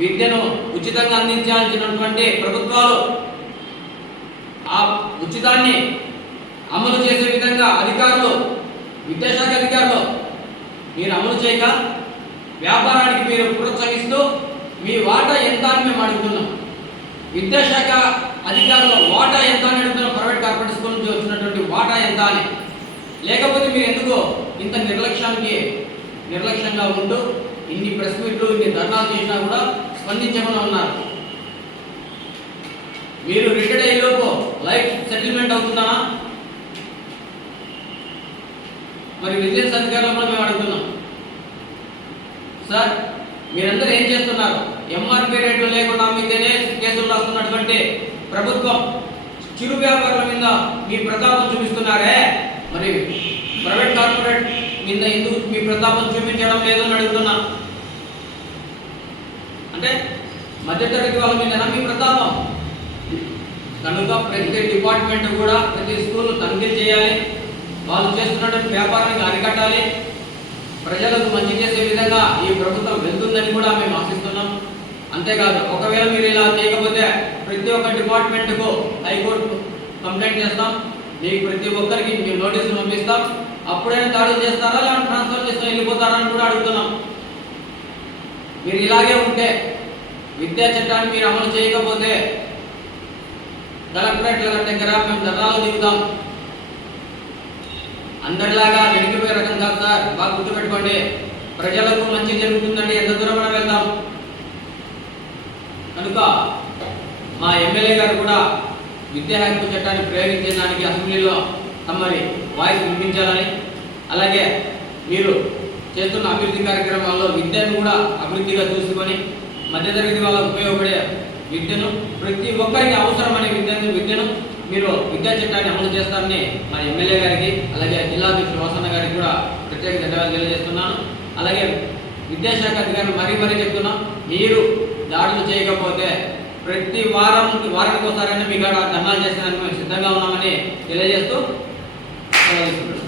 విద్యను ఉచితంగా అందించాల్సినటువంటి ప్రభుత్వాలు ఆ ఉచితాన్ని అమలు చేసే విధంగా అధికారులు, విద్యాశాఖ అధికారులు మీరు అమలు చేయక వ్యాపారానికి మీరు ప్రోత్సహిస్తూ మీ వాటా ఎంత అని మేము అడుగుతున్నాం. విద్యాశాఖ అధికారుల వాటా ఎంత అని అడుగుతున్నాం. ప్రైవేట్ కార్పొరేట్ స్కూల్ నుంచి వచ్చినటువంటి వాటా ఎంత అని. లేకపోతే మీరు ఎందుకో ఇంత నిర్లక్ష్యంగా ఉంటూ ఇన్ని ప్రెస్ మీట్లు, ఇన్ని ధర్నాలు చేసినా కూడా స్పందించమని ఉన్నారు. మీరు రిటైర్డ్ అయ్యేలోపు లైఫ్ సెటిల్మెంట్ అవుతుందా? మరి విజిలెన్స్ అధికారులు కూడా మేము అడుగుతున్నాం. సార్ మీరందరూ ఏం చేస్తున్నారు? ఎంఆర్పీ రేట్లు లేకుండా మీదేనే కేసులు రాస్తున్నటువంటి ప్రభుత్వం చిరు వ్యాపారుల మీద మీ ప్రతాపం చూపిస్తున్నారే, మరి ప్రైవేట్ కార్పొరేట్ మీద ఎందుకు మీ ప్రతాపం చూపించడం లేదని అడుగుతున్నా. అంటే మధ్యతరగతి వాళ్ళ మీద మీ ప్రతాపం. కనుక ప్రతి డిపార్ట్మెంట్ కూడా ప్రతి స్కూల్ తనిఖీ చేయాలి, వాళ్ళు చేస్తున్నటువంటి వ్యాపారానికి అరికట్టాలి, ప్రజలకు మంచి చేసే విధంగా ఈ ప్రభుత్వం వెళ్తుందని కూడా మేము ఆశిస్తున్నాం. అంతేకాదు, ఒకవేళ మీరు ఇలా చేయకపోతే ప్రతి ఒక్క డిపార్ట్మెంట్కు హైకోర్టు కంప్లైంట్ చేస్తాం, మీకు ప్రతి ఒక్కరికి మేము నోటీసులు పంపిస్తాం. అప్పుడైనా దాడులు చేస్తారా లేకపోతే ట్రాన్స్ఫర్ చేస్తాం వెళ్ళిపోతారా అని కూడా అడుగుతున్నాం. మీరు ఇలాగే ఉంటే, విద్యా చట్టాన్ని మీరు అమలు చేయకపోతే కలెక్టరేట్ల దగ్గర మేము ధర్నాలు దిగుతాం. అందరిలాగా వెనక్కిపోయే రకం కాదు సార్, బాగా గుర్తుపెట్టుకోండి. ప్రజలకు మంచి జరుగుతుందండి, ఎంత దూరం మనం వెళ్దాం. కనుక మా ఎమ్మెల్యే గారు కూడా విద్యా హక్కు చట్టాన్ని ప్రయోగించడానికి అసెంబ్లీలో తమని వాయిస్ వినిపించాలని, అలాగే మీరు చేస్తున్న అభివృద్ధి కార్యక్రమాల్లో విద్యను కూడా అభివృద్ధిగా చూసుకొని మధ్యతరగతి వాళ్ళకు ఉపయోగపడే విద్యను, ప్రతి ఒక్కరికి అవసరమనే విద్యను మీరు విద్యా చట్టాన్ని అమలు చేస్తారని మా ఎమ్మెల్యే గారికి, అలాగే జిల్లా అధ్యక్షుడు వాసన్న గారికి కూడా ప్రత్యేక ధన్యవాదాలు తెలియజేస్తున్నాను. అలాగే విద్యాశాఖ అధికారులు మరీ చెప్తున్నాం, మీరు దాడులు చేయకపోతే ప్రతి వారానికి ఒకసారైనా మీ కాడ ధర్నాలు చేసేదానికి మేము సిద్ధంగా ఉన్నామని తెలియజేస్తూ